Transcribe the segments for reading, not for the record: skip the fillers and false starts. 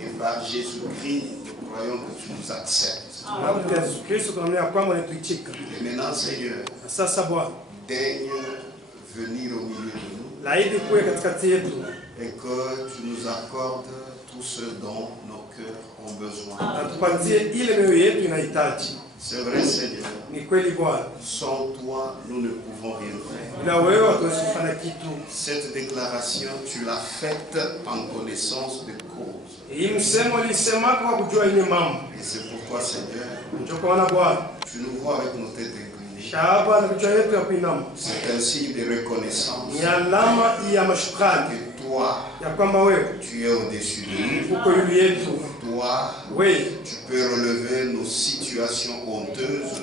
Et par Jésus-Christ, nous croyons que tu nous acceptes. Et maintenant, Seigneur, daigne venir au milieu de nous. Et que tu nous accordes tout ce dont nos cœurs ont besoin. C'est vrai, Seigneur. Sans toi, nous ne pouvons rien faire. Cette déclaration, tu l'as faite en connaissance de cause. Et c'est pourquoi, Seigneur, tu nous vois avec nos têtes inclinées. C'est un signe de reconnaissance que toi, tu es au-dessus de nous. Toi, tu peux relever nos situations honteuses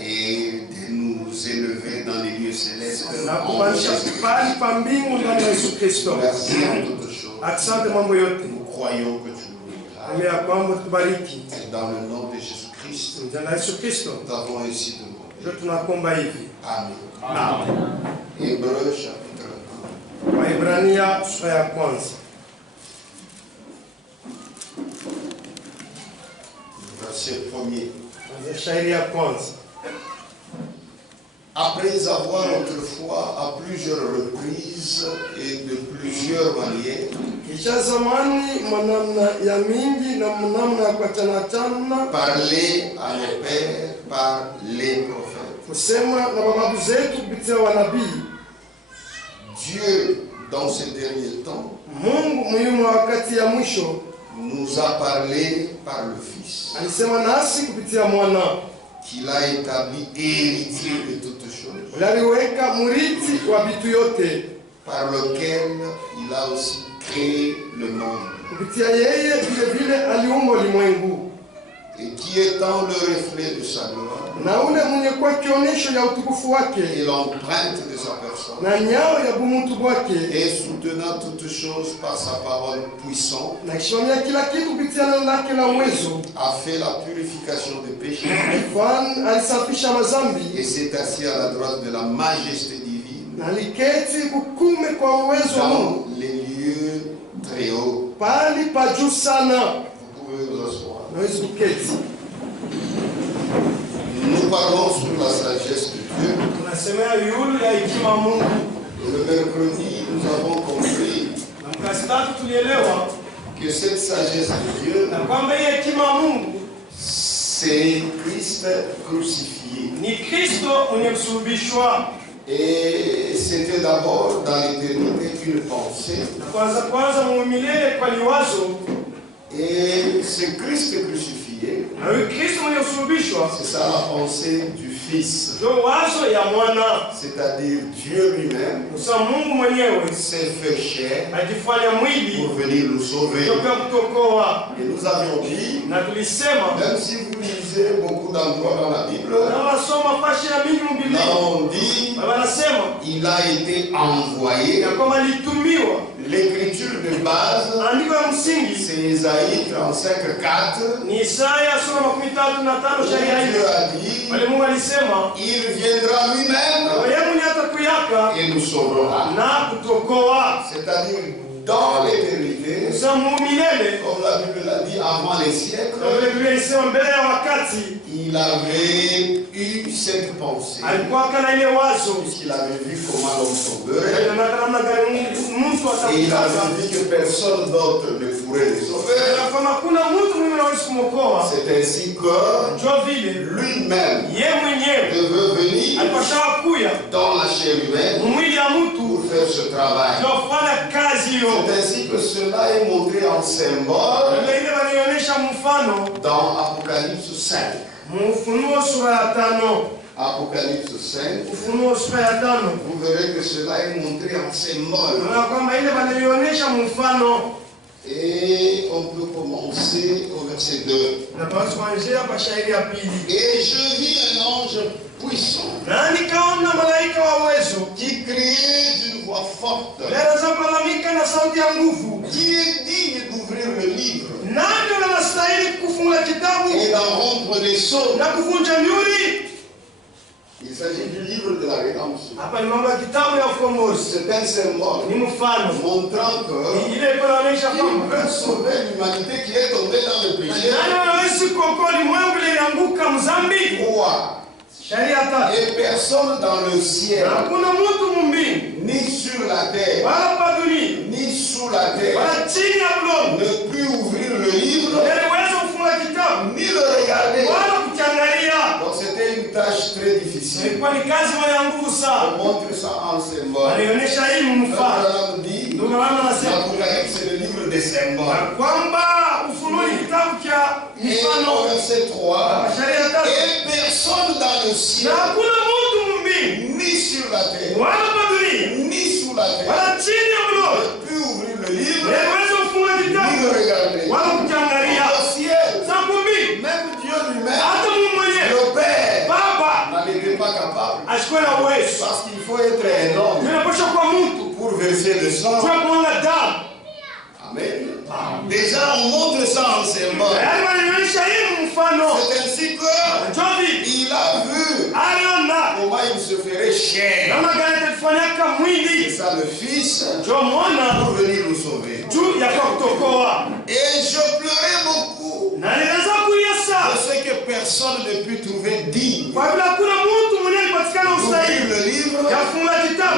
et de nous élever dans les lieux célestes. Merci en toutes choses. Nous croyons que tu nous béniras. Dans le nom de Jésus-Christ, nous avons ainsi demandé. Amen. Amen. Hébreux chapitre 1. Verset 1er. Après avoir autrefois à plusieurs reprises et de plusieurs manières parlé à nos pères par les prophètes, Dieu, dans ces derniers temps, nous a parlé par le Fils, qu'il a établi héritier de toutes choses, par lequel il a aussi créé le monde, et qui étant le reflet de sa gloire et l'empreinte de sa personne, et soutenant toutes choses par sa parole puissante, a fait la purification des péchés et s'est assis à la droite de la majesté divine dans les lieux très hauts. Vous pouvez vous asseoir. Nous parlons sur la sagesse de Dieu. Et le mercredi, nous avons compris que cette sagesse de Dieu, c'est Christ crucifié. Et c'était d'abord dans l'éternité une pensée. Et ce Christ crucifié, c'est ça la pensée du Fils. C'est-à-dire Dieu lui-même s'est fait chair pour venir nous sauver. Et nous avions dit, même si vous lisez beaucoup d'endroits dans la Bible, là on dit, il a été envoyé. L'écriture de base, c'est Isaïe 35:4. Dieu a dit, il viendra lui-même et nous sauvera. C'est-à-dire dans l'éternité, comme la Bible l'a dit, avant les siècles, il avait eu cette pensée, puisqu'il avait vu comment l'homme tomberait, et il avait dit que personne d'autre ne pourrait le sauver. C'est ainsi que lui-même devait venir dans la chair humaine pour faire ce travail. C'est ainsi que cela est montré en symbole dans Apocalypse 5. Apocalypse 5, vous verrez que cela est montré en symbole. Et on peut commencer au verset 2. Et je vis un ange puissant qui criait d'une voix forte, qui est digne d'ouvrir le livre et d'en rompre les sceaux. Il s'agit du livre de la rédemption. C'est un symbole montrant que il peut sauver l'humanité qui est tombée dans le péché. Pourquoi? Et personne dans le ciel, ni sur la terre, ni sous la terre, ne peut ouvrir le livre, ni le regarder. Donc c'était une tâche très difficile. On montre ça en symbole. Abraham dit, l'Apocalypse c'est le livre des symboles. Et au verset 3, et personne dans le ciel, ni sur la terre, ni sous la terre, ne peut ouvrir le livre, ni le regarder. Au ciel, même Dieu lui-même, le Père, n'en était pas capable. Parce qu'il faut être un homme pour verser le sang. Amen. Déjà, on montre ça en symbole. C'est ainsi qu'il a vu comment il se ferait chair. C'est ça le Fils pour venir nous sauver. Et je pleurais beaucoup. Je sais que personne ne peut trouver digne d'ouvrir le livre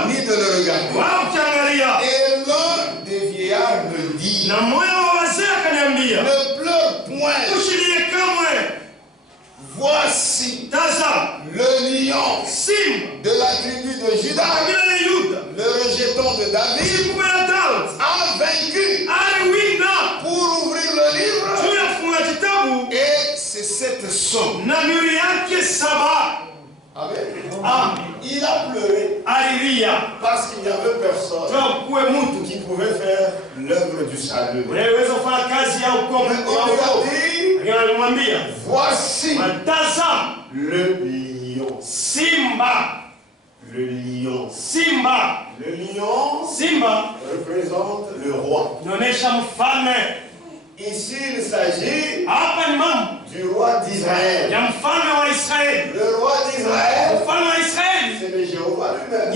ni de le regarder. Et l'un des vieillards me dit, ne pleure point. Voici le lion de la tribu de Juda, le rejeton de David, a vaincu pour ouvrir le livre. Et c'est cette somme. Amen. Il a pleuré parce qu'il n'y avait personne qui pouvait faire l'œuvre du salut. On lui a dit, voici le lion. Le lion. Le lion représente le roi. Ici, il s'agit du roi d'Israël. Le roi d'Israël, c'est le Jéhovah lui-même.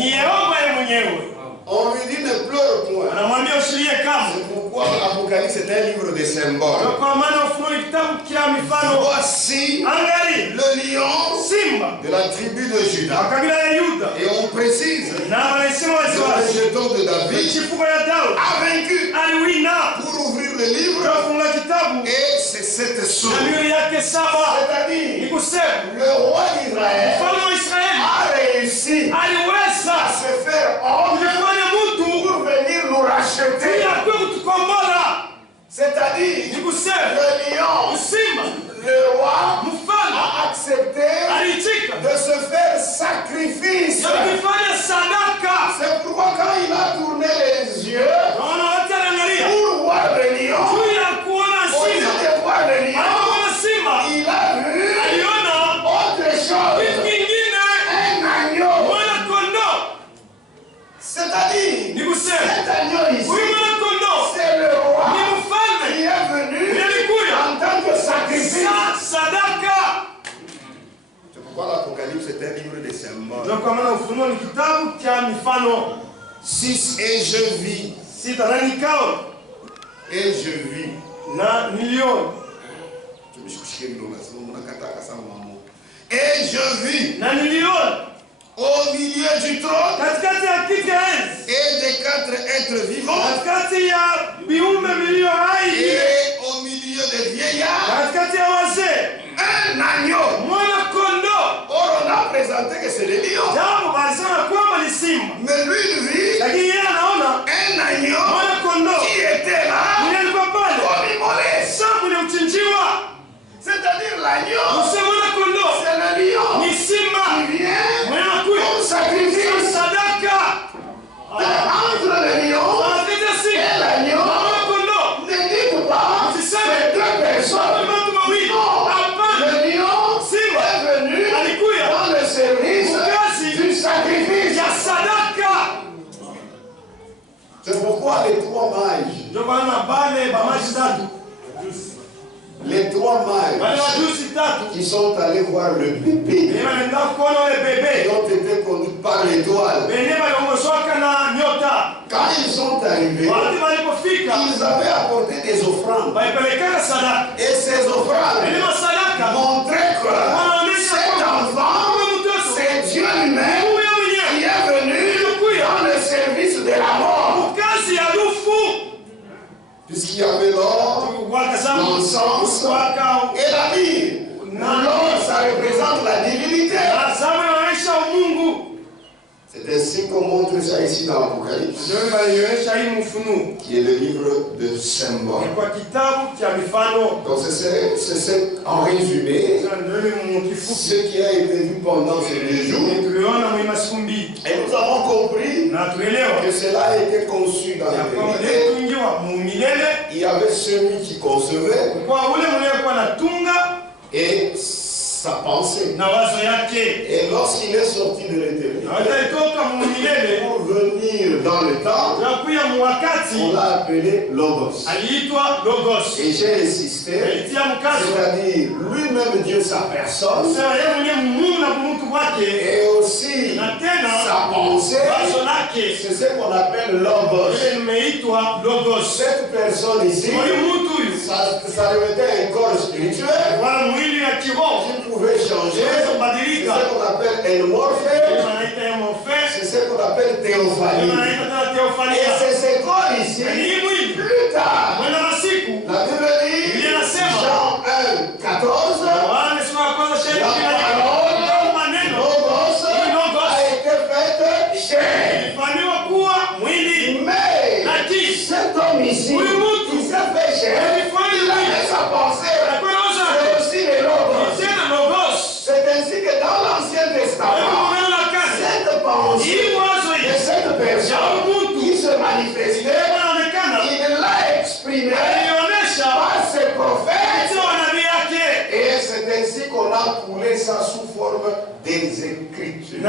On lui dit ne pleure point. C'est pourquoi l'Apocalypse est un livre de symboles. Voici le lion de la tribu de Juda. Et on précise, le rejeton de David a vaincu pour ouvrir le livre. Et c'est cette somme. C'est-à-dire, le roi d'Israël a réussi à se faire homme pour venir nous racheter. C'est-à-dire, le lion, le roi, a accepté de se faire sacrifice. C'est pourquoi quand il a tourné les yeux pour voir le lion, au lieu de voir le lion, il a vu autre chose. Un agneau. C'est-à-dire, cet agneau ici, c'est le roi qui est venu en tant que sacrifice. C'est pourquoi l'Apocalypse est un livre de symboles. 6. Et je vis. Et je vis. Et je vis. Au milieu du trône et des 4 êtres vivants et au milieu des vieillards un agneau. Or on a présenté que c'est le lion. Mais lui il vit un agneau qui était là comme immolé. C'est-à-dire l'agneau, c'est le lion qui vient comme sacrifice. Entre le lion et l'agneau, ne dites pas c'est 2 personnes. Non, le lion est venu dans le service du sacrifice. C'est pourquoi les 3 mages Les 3 mages qui sont allés voir le bébé, qui ont été conduits par l'étoile. Quand ils sont arrivés, ils avaient apporté des offrandes. Et ces offrandes montraient que cet enfant, c'est Dieu lui-même qui est venu dans le service de la mort. Puisqu'il y avait l'or, l'encens et la vie. L'or, ça représente la divinité. C'est ainsi qu'on montre ça ici dans l'Apocalypse, qui est le livre de symboles. Donc c'est en résumé ce qui a été vu pendant ces 2 jours. Et nous avons compris que cela a été conçu dans l'éternité. Il y avait celui qui concevait et sa pensée. Et lorsqu'il est sorti de l'éternité pour venir dans le temps, on l'a appelé Logos. Et j'ai insisté, c'est-à-dire lui-même Dieu, sa personne, et aussi sa pensée, c'est ce qu'on appelle Logos. Cette personne ici, ça revêtait un corps spirituel qui pouvait changer. C'est ce qu'on appelle morphée. C'est ce qu'on appelle théophanie. Et c'est ce corps ici, plus tard, la Bible dit, Jean 1, 14, la parole Logos a été faite chair. Mais cet homme ici, qui s'est fait chair, il avait sa pensée. C'est aussi le Logos. C'est ainsi que dans l'Ancien Testament, cette pensée de cette personne qui se manifestait, il l'a exprimée par ses prophètes. Et c'est ainsi qu'on a coulé ça sous forme des Écritures.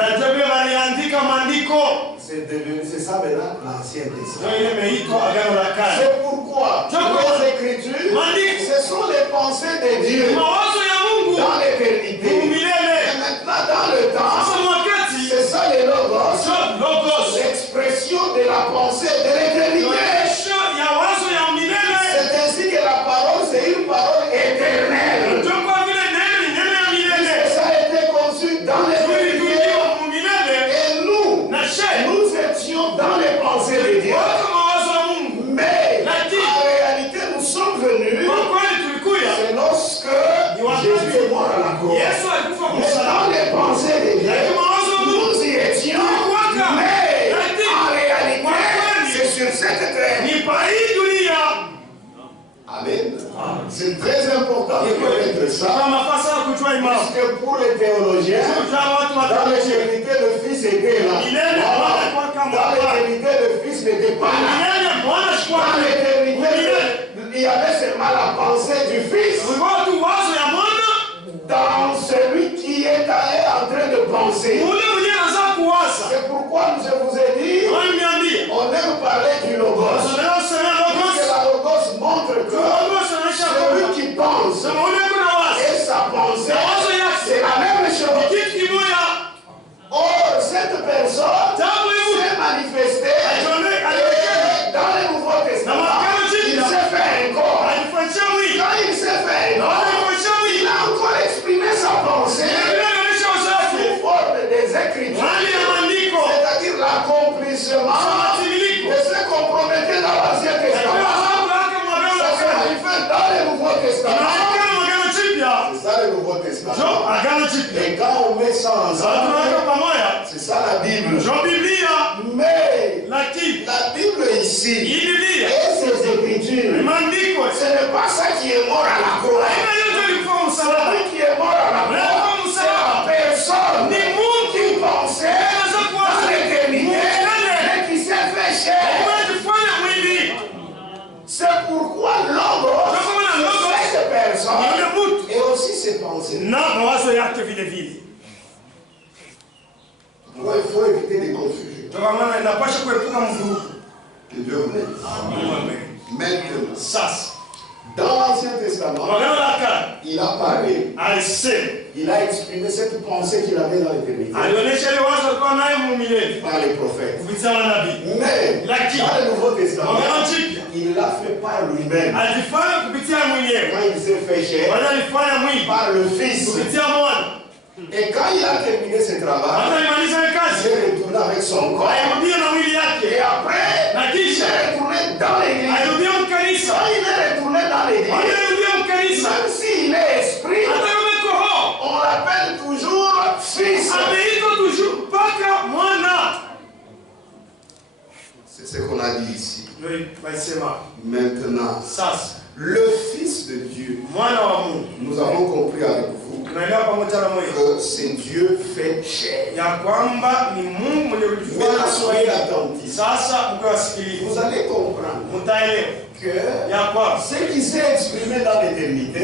C'est ça maintenant l'Ancien Testament. C'est pourquoi les Écritures, ce sont les pensées de Dieu dans l'éternité. Et maintenant dans le temps, c'est ça les Logos, l'expression de la pensée de l'éternité. C'est ainsi que la parole, c'est une parole éternelle. Ça a été conçu dans l'éternité. Et nous étions dans les pensées de Dieu. Mais en réalité, nous sommes venus, c'est lorsque Jésus est mort à la croix. Mais dans les pensées de Dieu, nous y étions. Mais en réalité, c'est sur cette terre. Amen. C'est très important de connaître ça. Parce que pour les théologiens, dans l'éternité, le Fils était là. Dans l'éternité, le Fils n'était pas là. Dans l'éternité, il y avait seulement la pensée du Fils. Dans celui qui est en train de penser. C'est pourquoi je vous ai dit, on aime parler du Logos. Parce que la Logos montre que celui qui pense et sa pensée, c'est la même chose. Or, cette personne s'est manifestée dans le Nouveau Testament. Il s'est fait un corps. Quand il s'est fait un corps, il a encore exprimé sa pensée sous forme des Écritures. C'est-à-dire l'accomplissement de ce qu'on promettait dans l'Ancien Testament. Ça se manifeste dans le Nouveau Testament. C'est ça le Nouveau Testament. Et quand on met ça ensemble, c'est ça la Bible. Mais la Bible ici et ses Écritures, ce n'est pas ça qui est mort à la croix. Celui qui est mort à la croix, c'est la personne qui pensait dans l'éternité et qui s'est fait chair. C'est pourquoi Logos, cette personne, et aussi ses pensées. Pourquoi il faut éviter les confusions. Que Dieu vous aide. Maintenant, Dans l'Ancien Testament, il a parlé, il a exprimé cette pensée qu'il avait dans l'éternité par les prophètes. Mais dans le Nouveau Testament, il l'a fait par lui-même. Quand il s'est fait chair, par le Fils. Et quand il a terminé ce travail, il est retourné avec son corps. Et après, il est retourné dans l'église. Quand il est retourné dans l'église, même s'il est esprit, on l'appelle toujours fils. C'est ce qu'on a dit ici. Maintenant, le Fils de Dieu, nous avons compris avec vous que c'est Dieu fait chair. Maintenant, soyez attentifs. Vous allez comprendre que ce qui s'est exprimé dans l'éternité,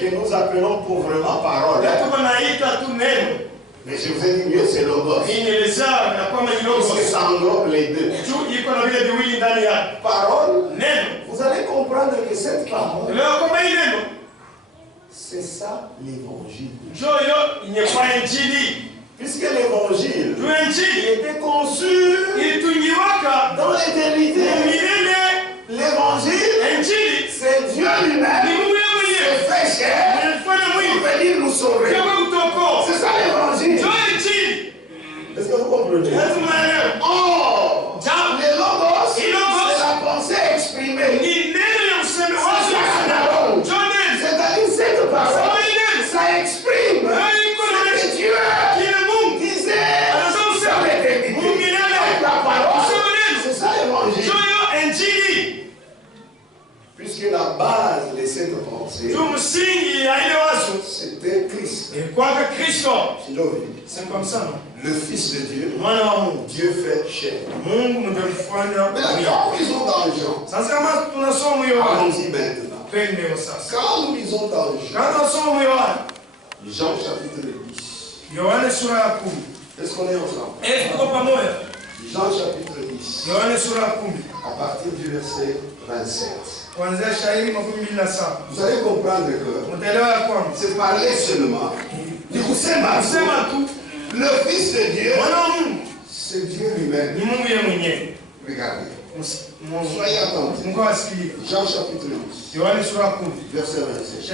que nous appelons pauvrement parole, mais je vous ai dit mieux, c'est logos. Parce que ça englobe les deux. Parole, vous allez comprendre que cette parole, c'est ça l'évangile. Puisque l'évangile était conçu dans l'éternité. L'évangile, c'est Dieu lui-même qui fait chair pour venir nous sauver. C'est ça l'évangile. Est-ce que vous comprenez? Oh, le logos, c'est la pensée exprimée. C'est-à-dire cette parole, ça exprime ce que Dieu disait dans l'éternité. La parole, c'est ça l'évangile. Puisque la base de cette pensée, c'était Christ. C'est comme ça, non? Le Fils de Dieu, Dieu fait chair. Mais là, quand nous lisons dans Jean, allons-y maintenant. Quand nous lisons dans Jean chapitre 10, est-ce qu'on est ensemble? Jean chapitre 10, à partir du verset 27. Vous allez comprendre que c'est parler seulement. Le Fils de Dieu, c'est Dieu lui-même. Regardez. Soyez attentifs. Jean chapitre 10, verset 27.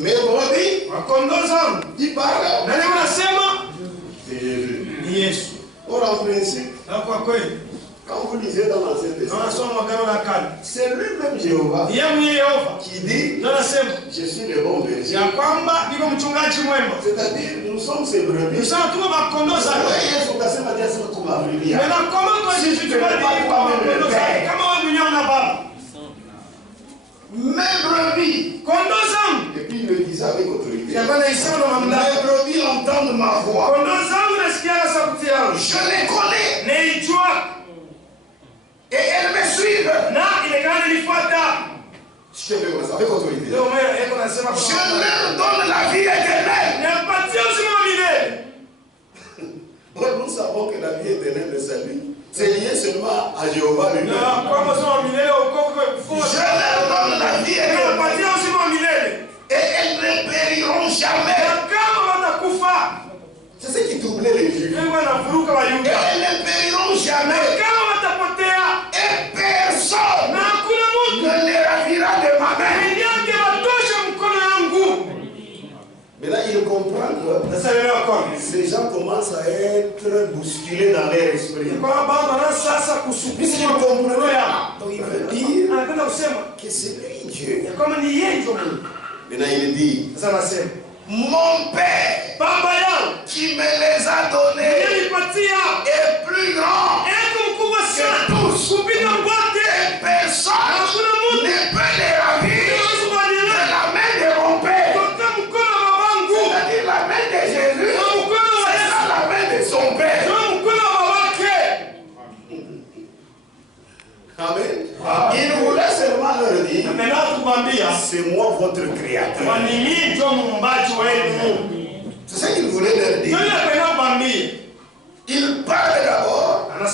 Mes brebis, il parle. C'est Jésus. Or, en principe, quand vous lisez dans l'Ancien Testament, c'est lui-même Jéhovah qui dit: je suis le bon berger. C'est-à-dire, nous sommes ses brebis. Mes brebis. Et puis il le disait avec autorité. Mes brebis entendent ma voix. Je les connais. Et elles me suivent. Avec autorité. Je leur donne la vie éternelle. Nous savons que la vie éternelle, le salut, c'est lié seulement à Jéhovah lui-même. Je leur donne la vie éternelle. Et elles ne périront jamais. C'est ce qui doublait les Juifs. Et elles ne périront jamais. Et personne ne les ravira de ma main. Mais là, il comprend que ces gens commencent à être bousculés dans leur esprit. Puisqu'ils comprennent, donc il veut dire que c'est lui Dieu. Maintenant, il dit: mon Père qui me les a donnés est plus grand que tous. Et personne ne peut les ravir de la main de mon Père. C'est-à-dire la main de Jésus, c'est ça la main de son Père. Amen. Il voulait seulement leur dire: c'est moi votre créateur. C'est ce qu'il voulait leur dire. Il parle d'abord comme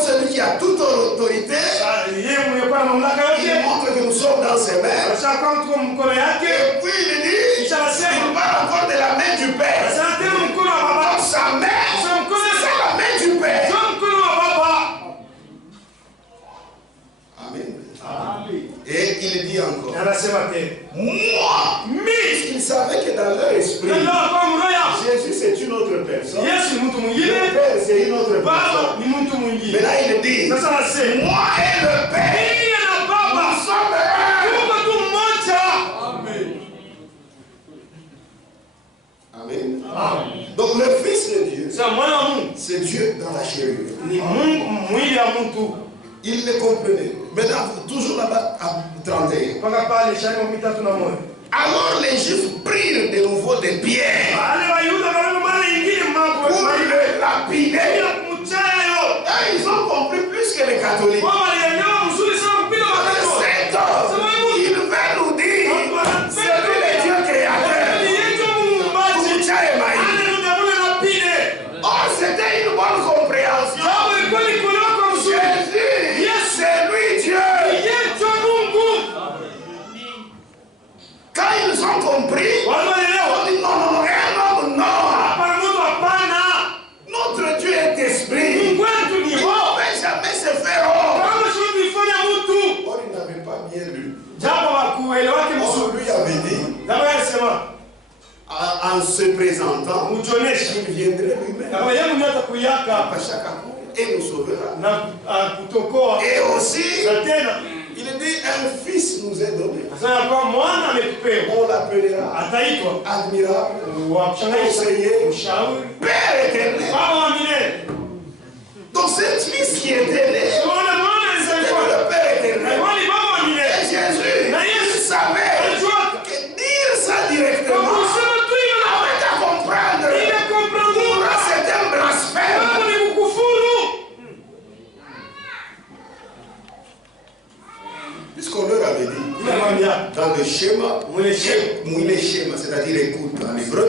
celui qui a toute autorité. Il dans ses mains. Et puis il dit, il parle encore de la main du Père. Donc sa main, c'est la main du Père. Amen. Et il dit encore, moi, il savait que dans leur esprit, Jésus c'est une autre personne. Le Père c'est une autre personne. Maintenant il dit, moi et le Père, nous sommes un. Amen. Donc le Fils de Dieu, c'est Dieu dans la chair. Il le comprenait. Maintenant, toujours là-bas, à 31. Alors les Juifs prirent de nouveau des pierres pour le lapider. Et ils ont compris plus que les catholiques. Cet homme, il va nous dire, c'est lui le Dieu créateur. Oh, c'était une bonne compréhension. Jésus, c'est lui Dieu. Quand ils ont compris, on dit non, un homme, non. Notre Dieu est esprit. Il ne peut jamais se faire homme. Or, il n'avait pas bien lu. Or, lui avait dit, en se présentant, il viendrait lui-même. Et nous sauvera. Et aussi, il dit un fils nous est donné. On l'appellera admirable, conseiller, Père éternel. Donc c'est fils qui était né, c'est le Père éternel. Et Jésus, il savait que dire ça directement avait à comprendre. Pour moi, c'est un blasphème. Puisqu'on leur avait dit, dans le schéma, c'est-à-dire écoute en hébreu,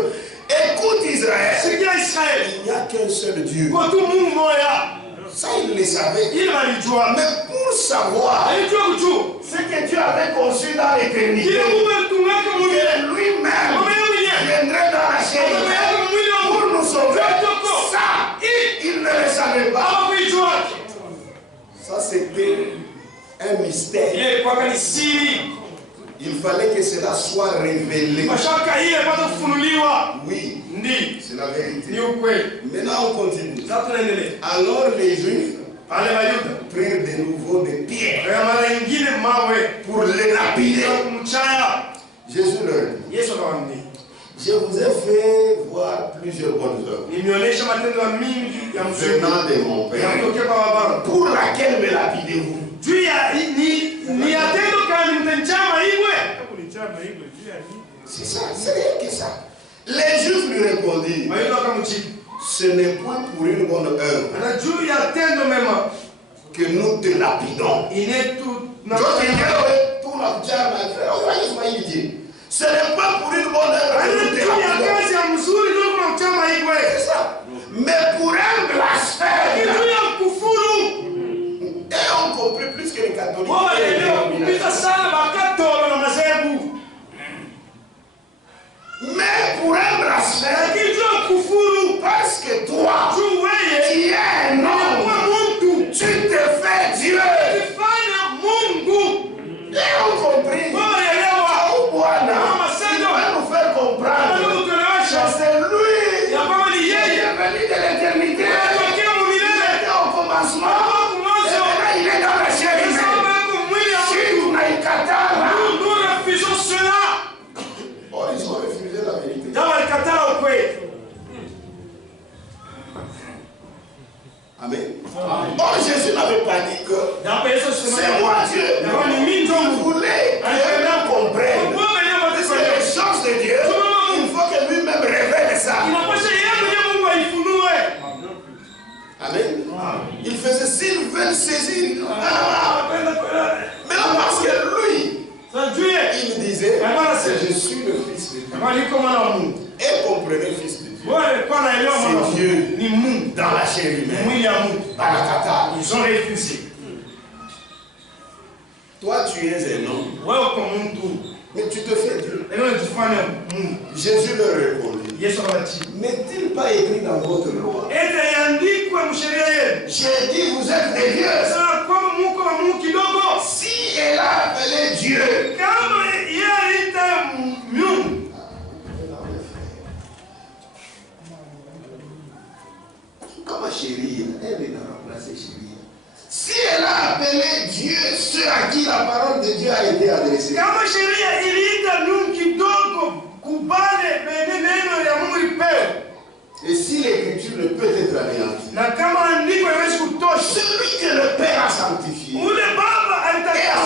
écoute Israël, il n'y a qu'un seul Dieu. Ça, il le savait. Mais pour savoir ce que Dieu avait conçu dans l'éternité, que lui-même viendrait dans la chair pour nous sauver, ça, il ne le savait pas. Ça, c'était un mystère. Il fallait que cela soit révélé. Oui, c'est la vérité. Maintenant on continue. Alors les Juifs prirent de nouveau des pierres pour les lapider. Jésus leur dit, je vous ai fait voir plusieurs bonnes œuvres venant de mon Père. Pour laquelle me lapidez-vous? C'est ça, c'est rien que ça. Les Juifs lui répondirent, ce n'est point pour une bonne œuvre que nous te lapidons. Ce n'est pas pour une bonne œuvre que nous te lapidons. C'est ça. Mais pour un blasphème. Et on comprit plus que les catholiques. Mais pour un blasphème, parce que toi, qui es un homme, tu te fais Dieu. Et on comprit. Il va nous faire comprendre que c'est lui qui est venu de l'éternité. Il était au commencement. Il est dans la chair humaine. Si tu n'as une katana, oh, ils ont refusé la vérité. Amen. Or, Jésus n'avait pas dit que c'est moi Dieu. Il voulait que l'on comprenne. C'est les choses de Dieu. Il faut que lui-même révèle ça. Amen. Il faisait s'ils veulent saisir. Mais là, parce que lui, il disait, je suis le Fils de Dieu. Et comprenez le Fils de Dieu. C'est Dieu dans la chair humaine. Ils ont refusé. Toi, tu es un homme. Mais tu te fais Dieu. Jésus leur répondit. N'est-il pas écrit dans votre loi? J'ai dit, vous êtes des dieux. Si elle a appelé Dieu, comment chérie, elle est dans la place chérie. Si elle a appelé Dieu, ceux à qui la parole de Dieu a été adressée. Et si l'écriture ne peut être anéantie, celui que le Père a sanctifié et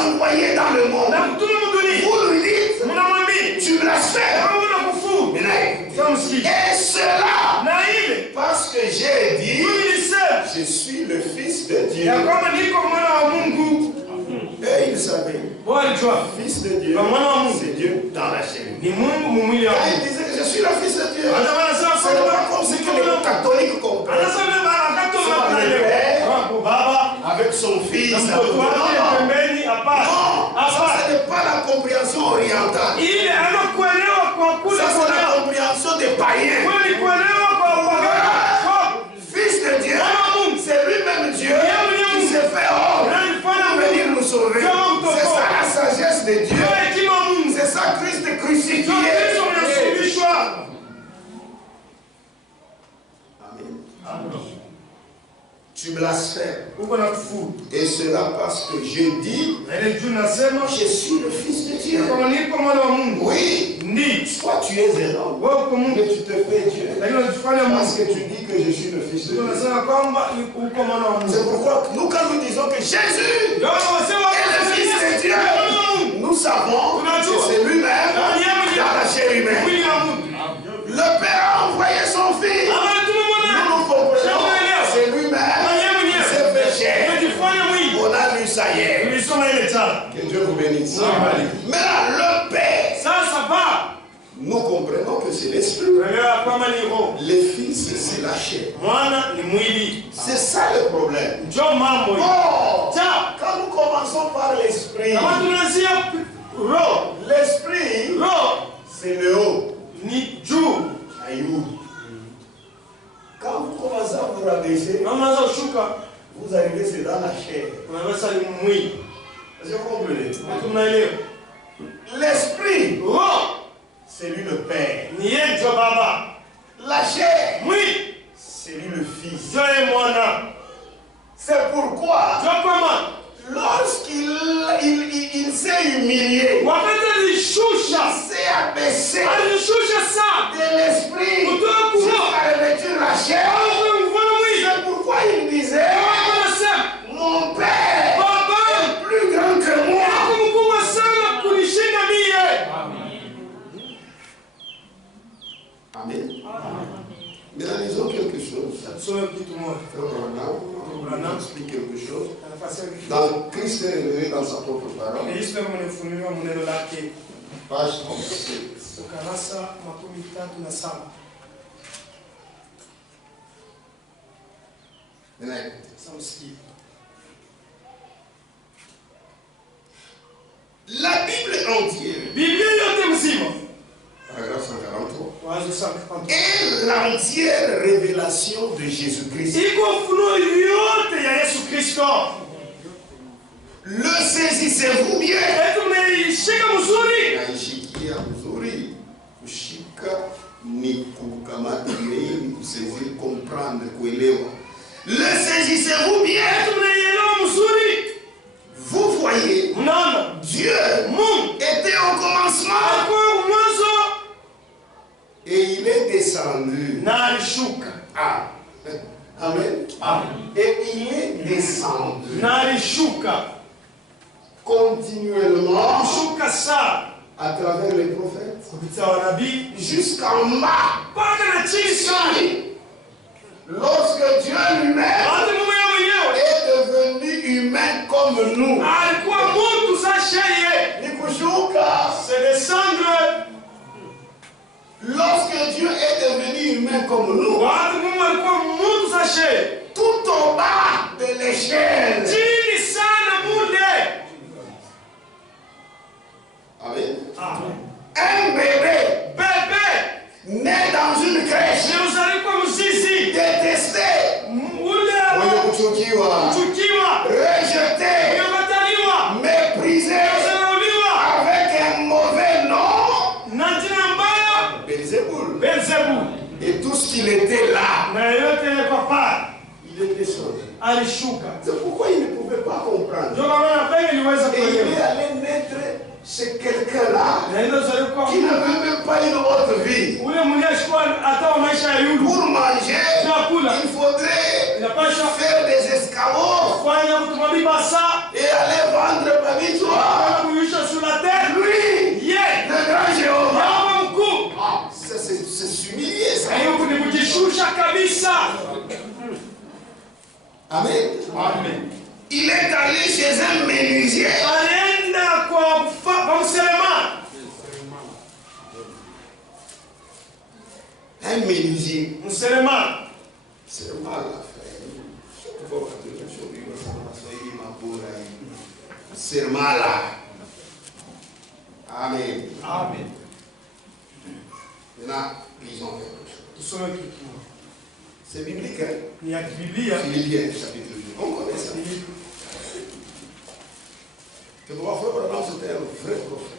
envoyé dans le monde, vous lui dites, tu blasphèmes. Et cela, parce que j'ai dit, je suis le Fils de Dieu. Et il savait, Fils de Dieu, c'est Dieu dans la chair. Et il disait que je suis le Fils de Dieu. C'est pas comme ce que les catholiques comprennent. Avec son fils. Non, ça ce n'est pas la compréhension orientale. Ça c'est la compréhension des païens. Fils de Dieu, c'est lui-même Dieu qui s'est fait homme pour venir nous sauver. C'est ça la sagesse de Dieu. C'est ça Christ crucifié. Amen. Tu blasphèmes. Et cela parce que je dis, je suis le Fils de Dieu. Oui. Toi tu es un homme, mais tu te fais Dieu. Parce que tu dis que je suis le Fils de Dieu. C'est pourquoi nous, quand nous disons que Jésus est le Fils de Dieu, nous savons que c'est lui-même dans la chair humaine. Le Père a envoyé son Fils. Nous comprenons, c'est lui-même qui s'est fait chair. On a lu ça hier. Que Dieu vous bénisse. Mais là, le Père, nous comprenons que c'est l'esprit. Les fils, c'est la chair. C'est ça le problème. Oh, quand nous commençons par l'esprit, l'esprit, c'est le haut. Quand vous commencez à vous rabaisser, vous arrivez, c'est dans la chair. Est-ce que vous comprenez? L'esprit, c'est lui le Père. La chair, c'est lui le Fils. C'est pourquoi, lorsqu'il s'est humilié, il s'est abaissé de l'esprit jusqu'à revêtir la chair. C'est pourquoi il disait, mon Père est plus grand que moi. Amen. Mais analysons quelque chose. On explique quelque chose. Dans Christ est révélé dans sa propre parole. Page 37. La Bible entière, paragraphe 143, et l'entière révélation de Jésus-Christ. Le saisissez-vous bien? Le saisissez-vous bien? Vous voyez, Dieu était au commencement et il est descendu. Ah. Amen. Et il est descendu continuellement à travers les prophètes jusqu'en bas. Lorsque Dieu lui-même est devenu humain comme nous, lorsque Dieu est devenu humain comme nous, tout au bas de l'échelle, C'est pourquoi il ne pouvait pas comprendre. Et il est allé naître chez quelqu'un-là qui n'avait même pas une autre vie. Pour manger, il faudrait faire des escabeaux et aller vendre Babitois. Lui, le grand Jéhovah. C'est s'humilier ça. Amen. Amen. Il est allé chez un menuisier. Un menuisier. C'est mal, c'est mal. Amen. Amen. Maintenant, lisons quelque chose. C'est biblique, hein? Philippiens, chapitre 2. On connaît ça. Que mon frère Branham, c'était un vrai prophète.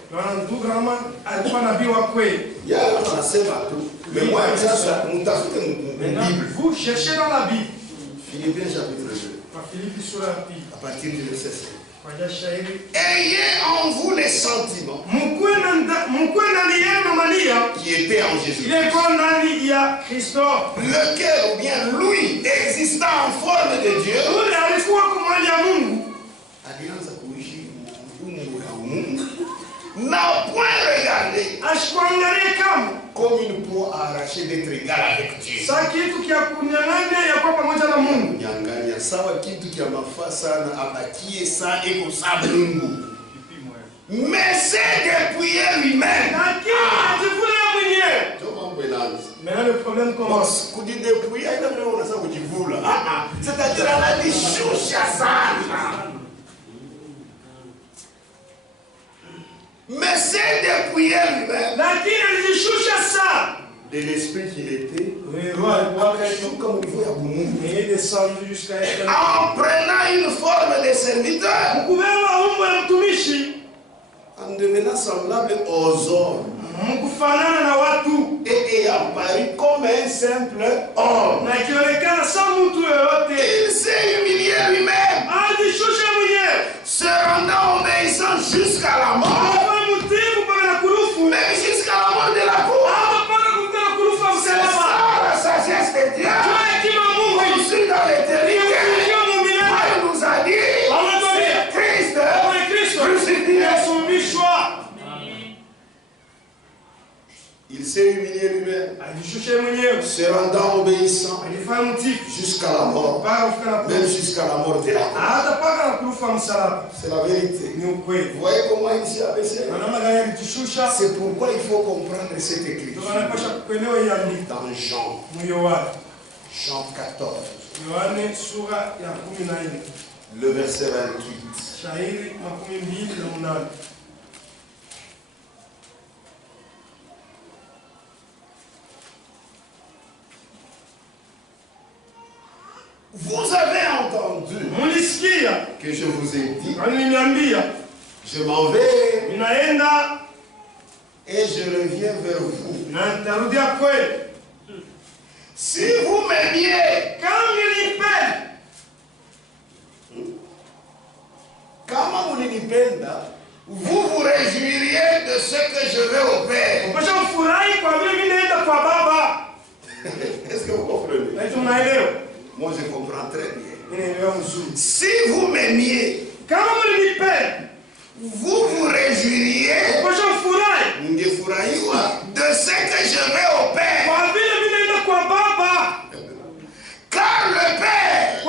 Il y a un assez bateau. Mais moi, ça, vous cherchez dans la Bible. Philippiens, chapitre 2. À partir du verset 5. Ayez en vous les sentiments qui étaient en Jésus. Lequel, ou bien lui, existant en forme de Dieu, n'a point regardé comme une proie arrachée d'être égal avec Dieu. Mais c'est dépouiller lui-même. Mais le problème commence. C'est-à-dire elle a dit mais c'est dépouiller lui-même de l'esprit qu'il était, en prenant une forme de serviteur, en devenant semblable aux hommes, et ayant paru comme un simple homme, il s'est humilié lui-même, se rendant obéissant jusqu'à la mort, même jusqu'à la mort de la croix. C'est ça la sagesse de Dieu. Conçu dans l'éternité. Il nous a dit, Christ crucifié. Il s'est humilié lui-même, se rendant obéissant jusqu'à la mort, même jusqu'à la mort de la croix. C'est la vérité. Vous voyez comment il s'est abaissé? C'est pourquoi il faut comprendre cette écriture. Dans Jean 14, le verset 28. Vous avez entendu que je vous ai dit, je m'en vais et je reviens vers vous. Si vous m'aimiez, vous vous réjouiriez de ce que je vais au Père. Est-ce que vous comprenez? Moi, je comprends très bien. Si vous m'aimiez, vous vous réjouiriez de ce que je vais au Père. Car le Père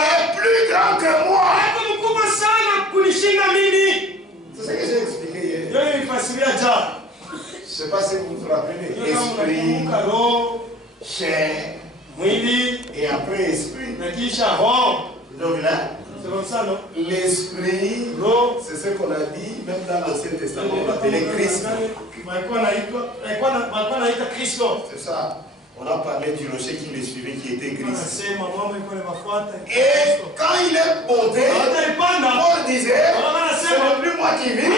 est plus grand que moi. C'est ce que j'ai expliqué hier. Je ne sais pas si vous vous rappelez. Esprit, chair, et après esprit. Donc là, l'esprit, c'est ce qu'on a dit, même dans l'Ancien Testament, on l'appelait Christ. C'est ça. On a parlé du rocher qui le suivait, qui était Christ. Et quand il est monté, Paul disait, ce n'est plus moi qui vis,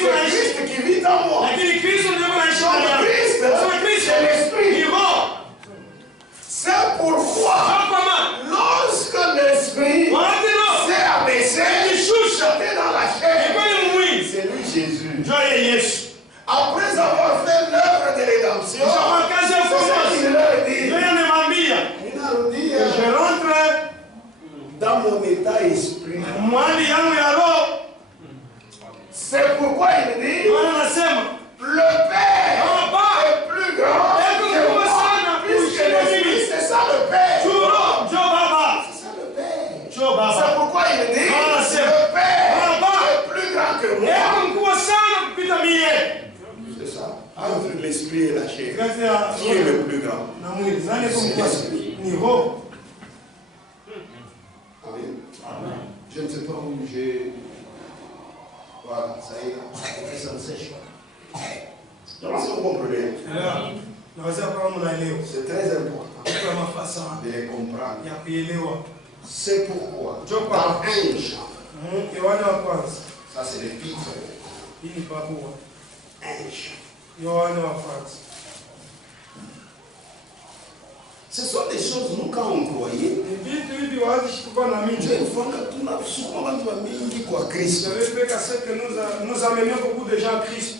c'est Christ qui vit en moi. Christ, c'est l'esprit. C'est pourquoi, lorsque l'esprit Après avoir fait l'œuvre de rédemption, il leur dit, je rentre dans mon état esprit. C'est pourquoi il dit, le Père est plus grand que moi, puisque l'Esprit, c'est ça le Père. C'est ça le Père. C'est pourquoi il dit, le Père est plus grand que moi. C'est ça. Entre l'Esprit et la chair, qui est le plus grand? C'est l'Esprit. Amen. Je ne sais pas où j'ai... Voilà, ça y est, ça ne sèche pas. Donc, si vous comprenez, c'est très important de les comprendre. C'est pourquoi, dans un chant, ça c'est l'épître, un chant. Ce sont des choses, nous, quand on croyait, nous amenons beaucoup de gens à Christ.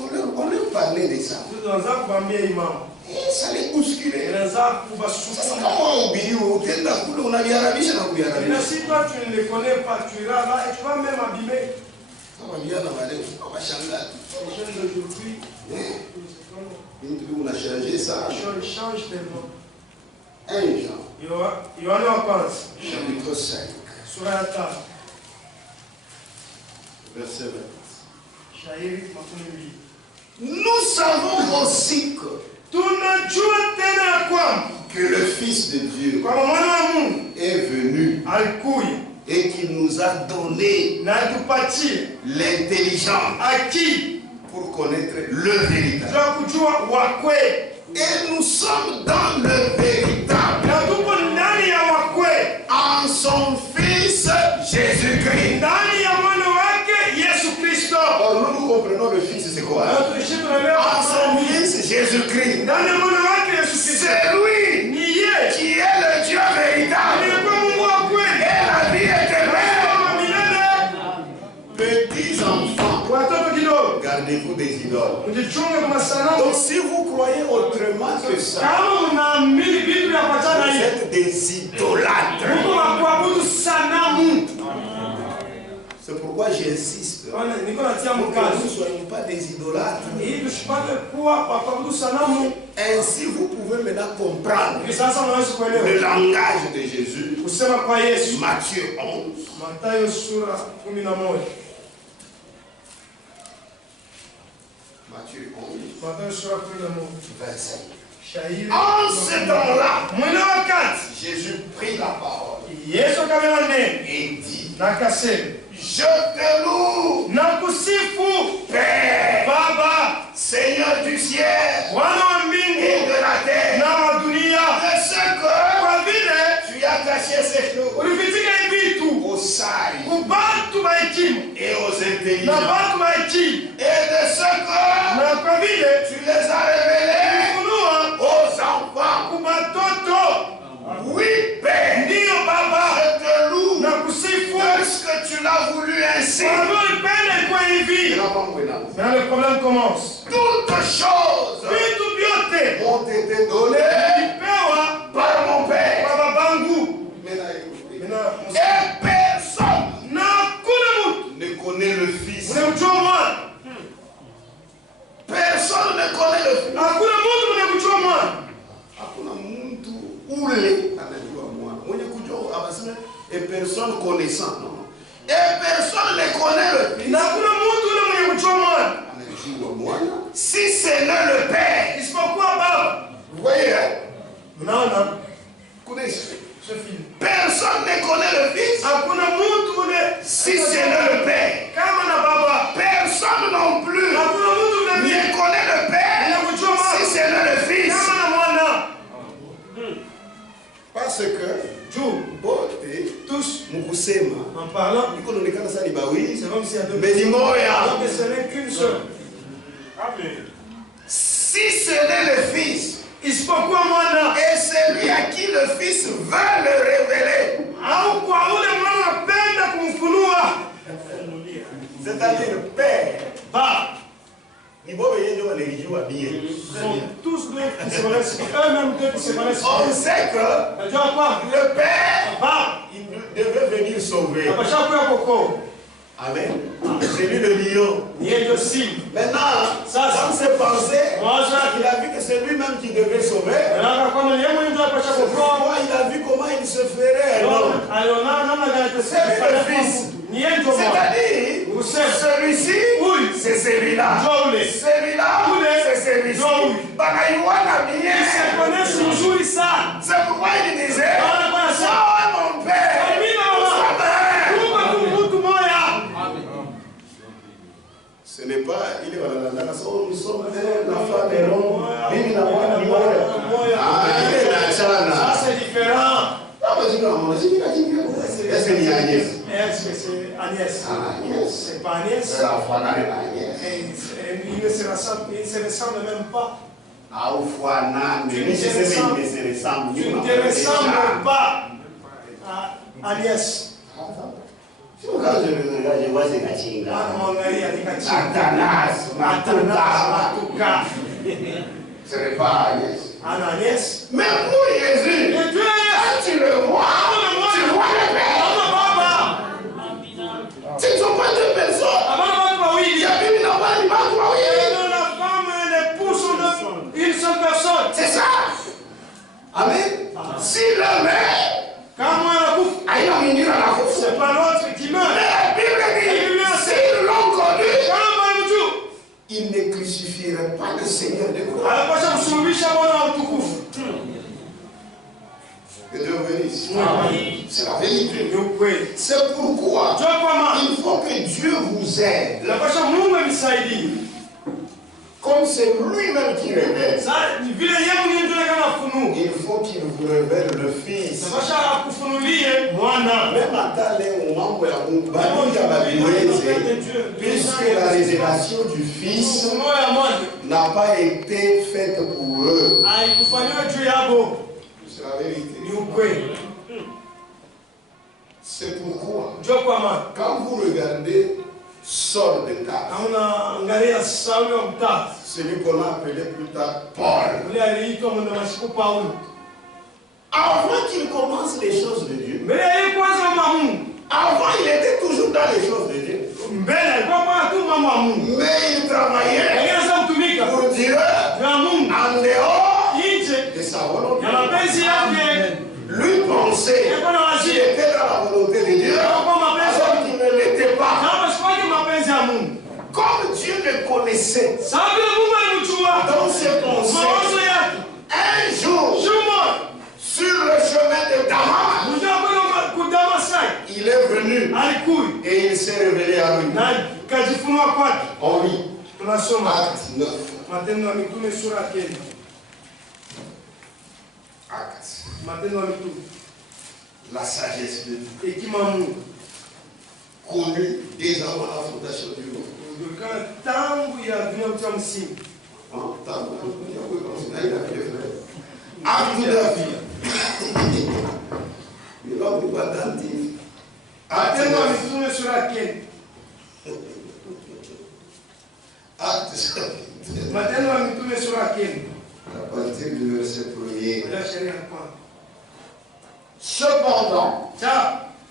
On leur parlait de ça. Et ça les bousculait. Ça c'est comment oublier on a dit arabe, ça n'a pas arabe. Si toi tu ne les connais pas, tu iras là et tu vas même abîmer. On va changer. Les jeunes d'aujourd'hui, on a changé ça. Ils changent tellement. 1 Jean, chapitre 5, verset 20. Nous savons aussi que le Fils de Dieu est venu et qu'il nous a donné l'intelligence pour connaître le véritable. Et nous sommes dans le véritable en son Fils Jésus-Christ. Or nous comprenons le Fils, c'est quoi? En son Fils Jésus-Christ. C'est lui qui est le Dieu véritable. Et la vie éternelle. Petits enfants, gardez-vous des idoles. Donc si vous croyez autrement que ça, vous êtes des idolâtres. C'est pourquoi j'insiste. Nous ne soyons pas des idolâtres. Ainsi vous pouvez maintenant comprendre le langage de Jésus. Matthieu 11. Matthieu 11, 25. En ce temps-là, Jésus prit la parole et dit, je te loue, Père, Seigneur du ciel et de la terre, de ce que tu as caché ces choses aux sages et aux intelligents, et de ce que tu les as révélés aux enfants. Oui, Père, je te loue parce que tu l'as voulu ainsi. Maintenant le problème commence. Toutes choses ont été données par mon Père. Et personne ne connaît le Fils. Personne ne connaît le Fils. Et personne connaissant. Et personne ne connaît le Fils. Si ce n'est le Père. Vous voyez? Personne ne connaît le Fils. Si ce n'est le Père. Personne non plus ne connaît le Père. Si ce n'est le Fils. Parce que tous en parlant, c'est comme s'il y a deux mais ce n'est qu'une seule. Si ce n'est le Fils, et celui à qui le Fils veut le révéler, c'est-à-dire le Père, tous deux qui se connaissent, eux-mêmes deux qui se connaissent. On sait que le Père, il devait venir sauver. Amen. C'est lui le lion. Maintenant, dans ses pensées, il a vu que c'est lui-même qui devait sauver. Pourquoi il a vu comment il se ferait. C'est lui le Fils. C'est-à-dire, celui-ci, c'est celui-là. Celui-là, c'est celui-ci. C'est pourquoi il disait, oh mon Père, ce n'est pas, il est nous sommes la femme et l'homme. Ça c'est différent. Est-ce que c'est Agnès? Est-ce que c'est Agnès? C'est pas Agnès. Il ne se ressemble même pas. Tu ne te ressembles pas à Agnès. Je vois c'est Kachinga. Atanas, Matuka. Ce n'est pas Agnès. Agnès. Mais pour Jésus, quand tu le vois, tu vois le Père. Ce ne sont pas deux personnes. Il y a une femme et l'époux sont une seule personne. C'est ça. Amen. Si le Père, c'est pas l'autre qui meurt. Mais la Bible dit, s'ils l'ont connu, ils ne crucifieraient pas le Seigneur de gloire. Que Dieu bénisse. C'est la vérité. C'est pourquoi il faut que Dieu vous aide. Comme c'est lui-même qui révèle, il faut qu'il vous révèle le Fils. Même à tel moment où puisque la révélation du Fils n'a pas été faite pour eux. C'est la vérité. C'est pourquoi, quand vous regardez Saul de Tarse, celui qu'on a appelé plus tard Paul, avant qu'il commence les choses de Dieu, avant il était toujours dans les choses de Dieu, mais il travaillait pour Dieu en dehors de sa volonté. Lui pensait qu'il était dans la volonté de Dieu, alors qu'il ne l'était pas. Comme Dieu le connaissait dans ses pensées, un jour, sur le chemin de Damas, il est venu et il s'est révélé à lui. On lit Acte 9. Acte. La sagesse de Dieu. Connue dès avant la fondation du monde. Acte de la vie. Il va vous battre. Acte 9. Acte 9. À partir du verset 1er. Cependant,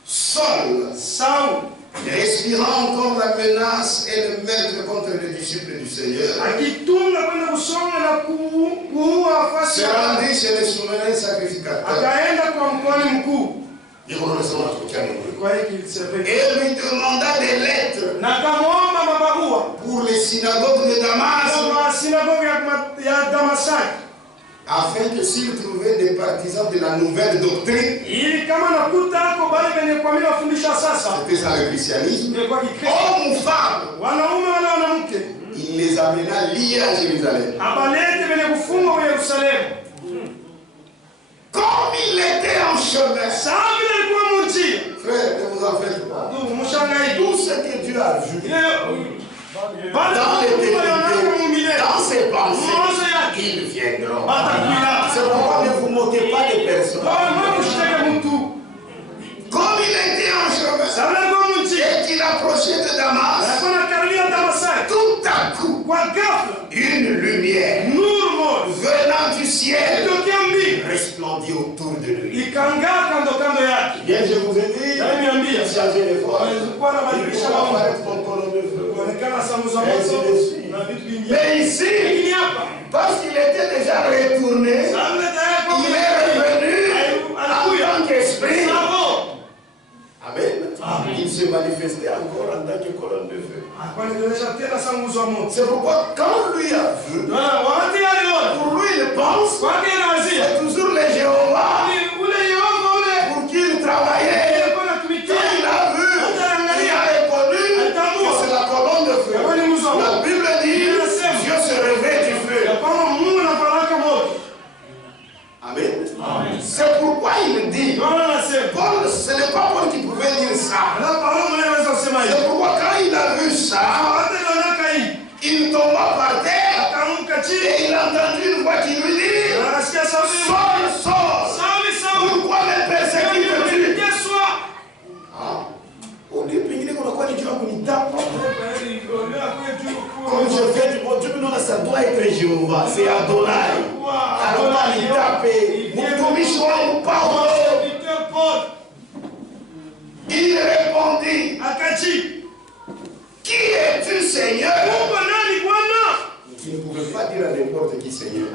Saul, respirant encore la menace et le maître contre les disciples du Seigneur, se rendit chez les souverains sacrificateurs et lui demanda des lettres pour les synagogues de Damas, afin que s'il trouvait des partisans de la nouvelle doctrine, c'était ça le christianisme, hommes ou femmes, il les amena liés à Jérusalem. Comme il était en chemin, frère, ne vous en faites pas. Tout ce que Dieu a vu dans l'éternité, dans ses pensées, ils viendront. C'est pourquoi ne vous moquez pas des personnes. Comme il était en chemin et qu'il approchait de Damas, tout à coup, ciel resplendit autour de lui. Bien, je vous ai dit, changer les forces. Il faut apparaître ton colonne de feu. Ainsi de suite. Mais ici, parce qu'il était déjà retourné, il est revenu en tant qu'esprit. Amen. Il se manifestait encore en tant que colonne de feu. C'est pourquoi quand lui a vu, pour lui il pense, c'est toujours les Jéhovah pour qui il travaillait. Quand il a vu, il a reconnu que c'est la colonne de feu. La Bible dit, Dieu se réveille du feu. Amen. C'est pourquoi il dit, Paul, ce n'est pas Paul qui pouvait dire ça. C'est pourquoi quand il a vu ça, il tomba par terre et il a entendu une voix qui lui dit, Saul, Saul, pourquoi me persécutes-tu? Au début, il dit qu'on a quoi dit tu vas qu'on y tape. Comme je fais du bon Dieu, ça doit être Jéhovah, c'est Adonai. Alors on y tape. Il répondit, qui es-tu, Seigneur? Il ne pouvait pas dire à n'importe qui, Seigneur.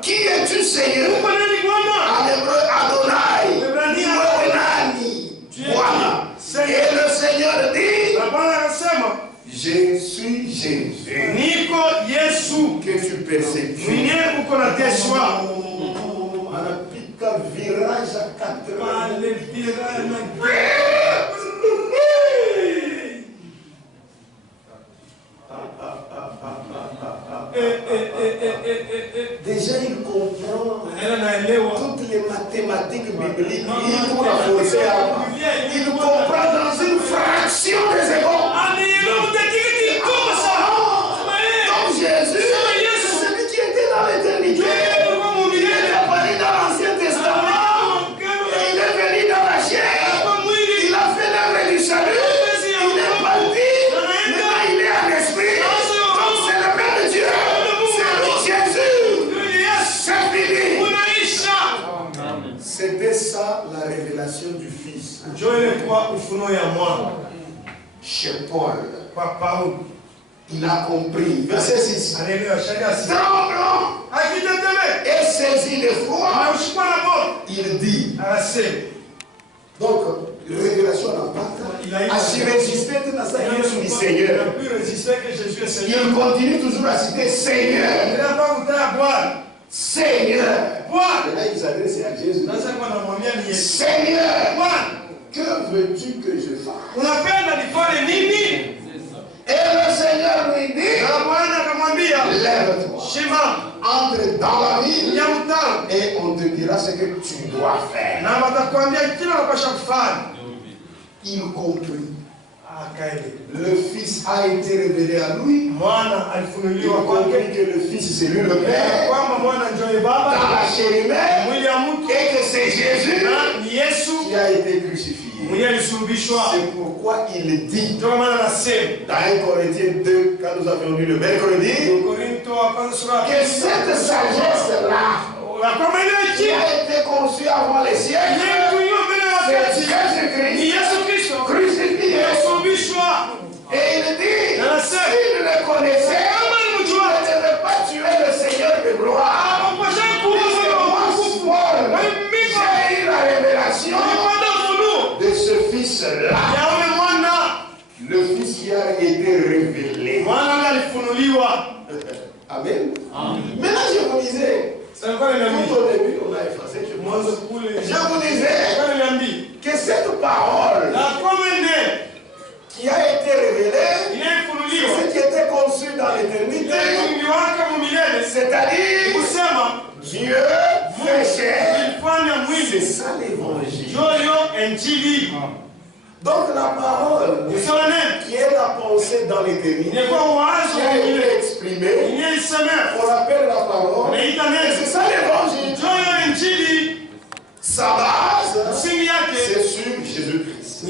Qui es-tu, Seigneur? En hébreu, Adonai. Voilà. Et le Seigneur dit, je suis Jésus que tu persécutes. Virage à 80. Déjà il comprend toutes les mathématiques bibliques. Il comprend dans une fraction des secondes. Comme Jésus, c'est celui qui était dans l'éternité. C'était ça la révélation du Fils. Chez Paul, il a compris. Verset 6. Tremblant et saisi de foi, il dit. Donc, révélation n'a pas. À s'y résister dans sa vie du Seigneur. Il continue toujours à citer Seigneur. Seigneur. Et là, il s'adresse à Jésus. Seigneur, que veux-tu que je fasse? Et le Seigneur lui dit, lève-toi, entre dans la ville et on te dira ce que tu dois faire. Il comprit. Le Fils a été révélé à lui. Il a compris que le Fils c'est lui le Père dans la chair humaine et que c'est Jésus qui a été crucifié. C'est pourquoi il dit dans 1 Corinthiens 2, quand nous avions lu le mercredi, que cette sagesse-là qui a été conçue avant les siècles, c'est Jésus-Christ crucifié. Et il dit, s'il le connaissait, il ne devait pas tuer le Seigneur de gloire. J'ai eu la révélation de ce Fils-là. Le Fils qui a été révélé. Amen. Maintenant, je vous disais, tout au début, on a effacé. Je vous disais que cette parole qui a été révélée, ce qui était conçu dans l'éternité, c'est-à-dire Dieu fait chair, c'est ça l'évangile. Donc la parole qui est la pensée dans l'éternité, qui a été exprimée, on appelle la parole, c'est ça l'évangile. Sa base, c'est sur Jésus-Christ.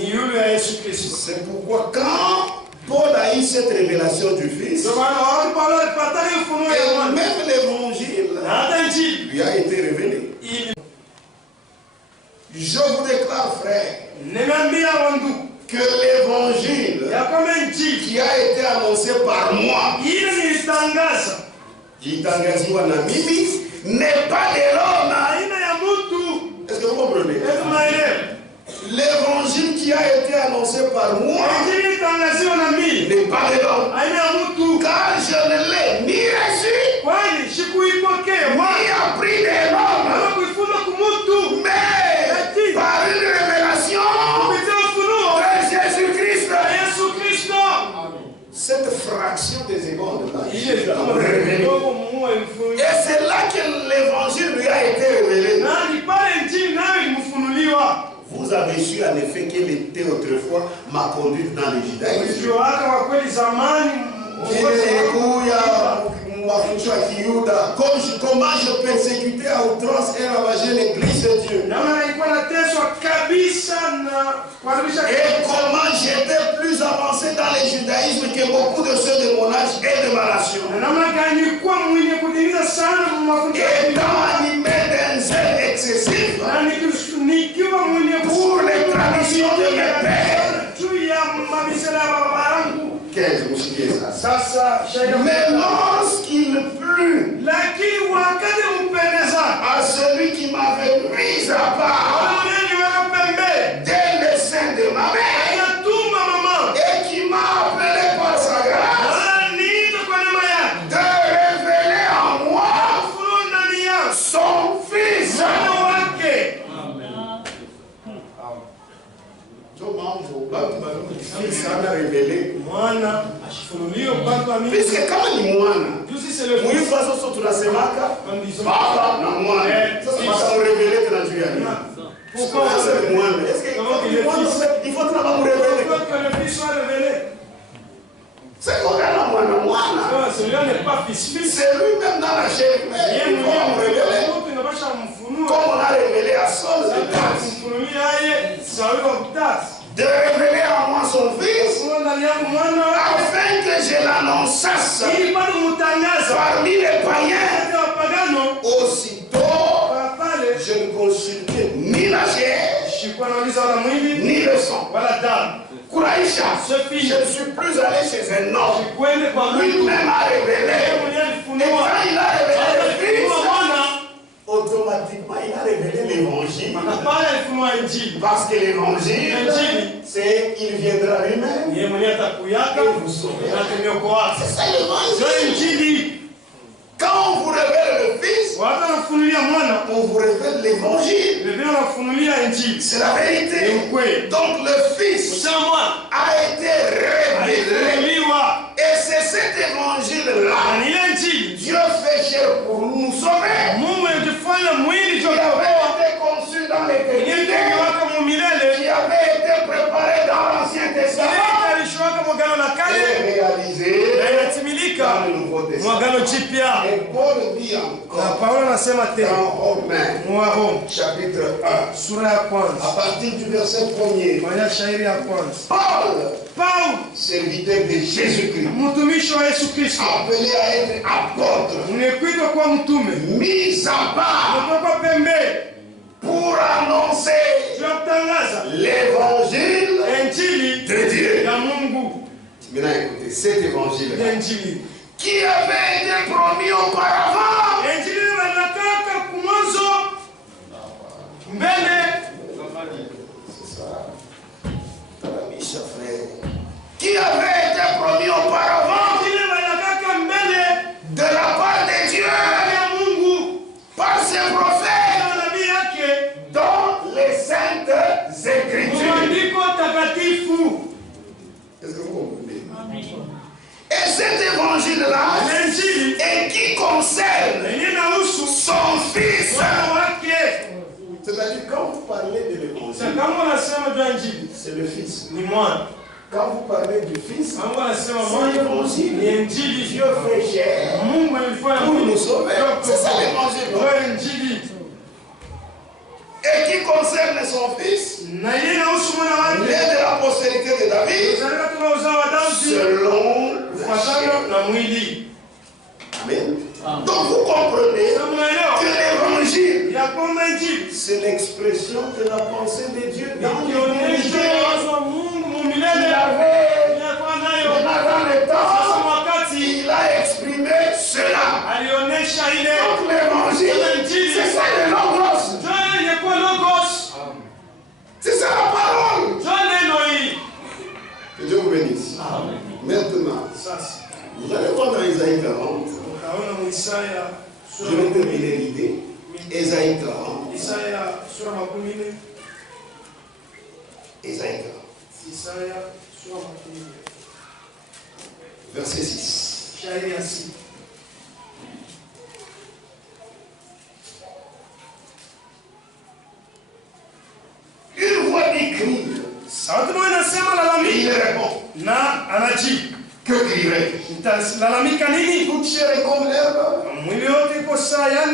C'est pourquoi quand Paul a eu cette révélation du Fils. Et même l'évangile lui a été révélé. Je vous déclare, frère, que l'évangile qui a été annoncé par moi, n'est pas de l'homme. Est-ce que vous comprenez? L'évangile qui a été annoncé par moi n'est pas de l'homme. Car je ne l'ai ni reçu, ni appris de l'homme, mais par une révélation de Jésus-Christ. Cette fraction des secondes là, et c'est là que l'évangile lui a été révélé. Vous avez su en effet qu'elle était autrefois ma conduite dans le judaïsme. Comment je persécutais à outrance et ravageais l'église de Dieu. Et comment j'étais plus avancé dans le judaïsme que beaucoup de ceux de mon âge et de ma nation. Étant animé d'un zèle excessif pour les traditions de mes pères. Qu'est-ce que vous suivez ça? Mais lorsqu'il plut à celui qui m'avait mis à part dès le sein de ma mère et qui m'a appelé par sa grâce de révéler en moi son Fils. Puisque kama ni mwana mwifaso so tunasemaka baba na mwana sasa batamurevele tena juu ya nini? Pourquoi c'est mwana? Est-ce que il faut tena bamurevele? C'est quoi la mwana? Celui-là n'est pas fils. C'est lui-même dans la chair. Il faut bamurevele. Comme on a révélé à Saul de révéler en moi son Fils, afin que je l'annonçasse parmi les païens. Aussitôt, je ne consultais ni la chair, ni le sang. Kuraïcha, je ne suis plus allé chez un homme. Lui-même a révélé. Et quand il a révélé le Fils, automatiquement il a révélé l'évangile. Parce que l'évangile, c'est il viendra lui-même et vous sauver. C'est ça l'évangile. Quand on vous révèle le Fils, on vous révèle l'évangile. C'est la vérité. Donc le Fils a été révélé. Et c'est cet évangile-là, Dieu fait chair pour nous sauver. Qui avait été conçu dans l'éternité, qui avait été préparé dans l'Ancien Testament et réalisé dans le Nouveau Testament. Et Paul dit encore dans Romains chapitre 1 à partir du verset 1er, Paul, serviteur de Jésus-Christ, appelé à être apôtre, mis à part pour annoncer l'évangile de Dieu. Maintenant écoutez, cet évangile qui avait été promis auparavant qui avait été promis auparavant de la part de Dieu par ses prophètes dans les saintes écritures. Est-ce que vous comprenez? Et cet évangile-là, et qui concerne son Fils. C'est-à-dire, quand vous parlez de l'évangile, c'est le Fils. Quand vous parlez du Fils, c'est l'évangile. Dieu fait chair pour nous sauver. C'est ça l'évangile. Et qui concerne son Fils, né de la postérité de la vie selon la chair. Amen. Donc vous comprenez que l'évangile, c'est l'expression de la pensée de Dieu dans l'humanité. Il avait, dans le temps, il a exprimé cela. Donc l'évangile, c'est ça le logos. C'est ça la parole. Que Dieu vous bénisse. Maintenant, vous allez voir dans Isaïe 40. Je vais terminer l'idée. Isaïe 40. Isaïe 40. Verset 6. Une voix d'écrire. Et il répond. Que crierait-il? Toute chair est comme l'herbe.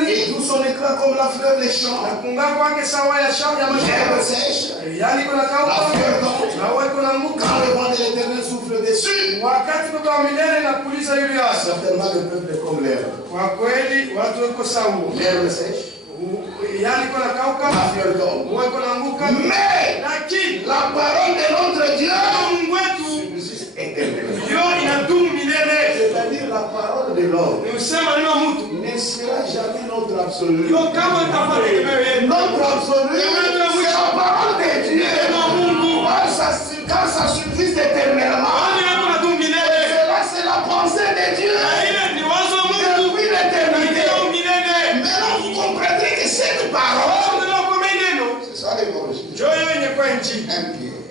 Et tout son éclat comme la fleur des champs. L'herbe sèche. La fleur tombe. Quand le vent de l'Éternel souffle dessus. Certainement le peuple est comme l'herbe. L'herbe sèche. La fleur tombe. Mais la parole de notre Dieu subsiste éternellement. C'est-à-dire la parole de l'homme ne sera jamais notre absolu. Notre absolu, c'est la parole de Dieu. Quand ça subsiste éternellement, cela c'est la pensée de Dieu depuis l'éternité. Maintenant vous comprendrez que cette parole, c'est ça l'évangile. 1 Pierre,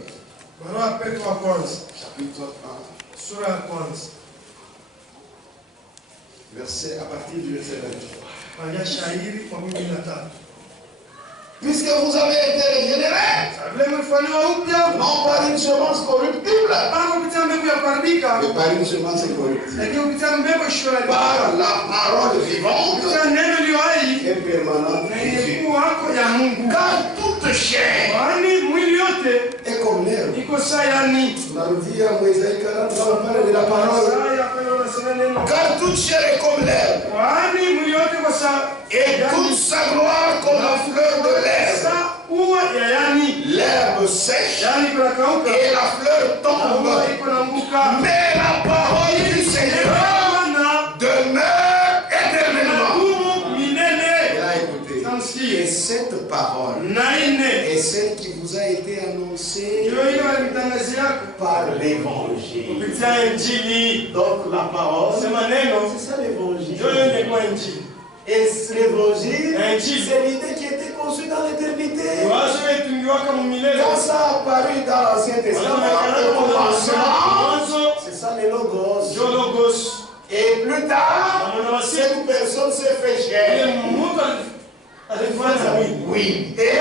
chapitre 1. Verset à partir du verset 23. Puisque vous avez été régénérés, non par une semence corruptible, mais par une semence incorruptible, par la parole vivante et permanente de Dieu. Car toute chair est comme l'herbe. On a dit à Isaïe 40, on parle de la parole. Car toute chair est comme l'herbe. Et toute sa gloire comme la fleur de l'herbe. L'herbe sèche et la fleur tombe. Mais la parole du Seigneur demeure éternellement. Et là, écoutez, et cette parole est celle qui vous a été annoncée par l'évangile. Donc la parole, c'est ça l'évangile. Et l'évangile, c'est l'idée qui était conçue dans l'éternité. Quand ça a apparu dans l'Ancien Testament, c'est ça le logos. Et plus tard, cette personne s'est fait chair. Oui. Et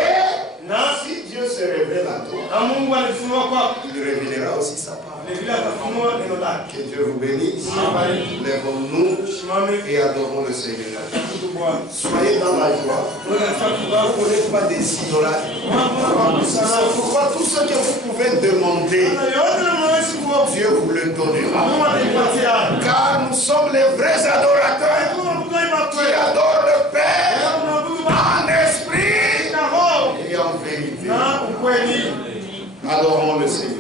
si Dieu se révèle à toi, il révélera aussi sa parole. Que Dieu vous bénisse. Lèvons-nous et adorons le Seigneur. Soyez dans la joie. Vous n'êtes pas des idolâtres. Pourquoi tout ce que vous pouvez demander, Dieu vous le donnera. Car nous sommes les vrais adorateurs qui adorent le Père en esprit et en vérité. Adorons le Seigneur.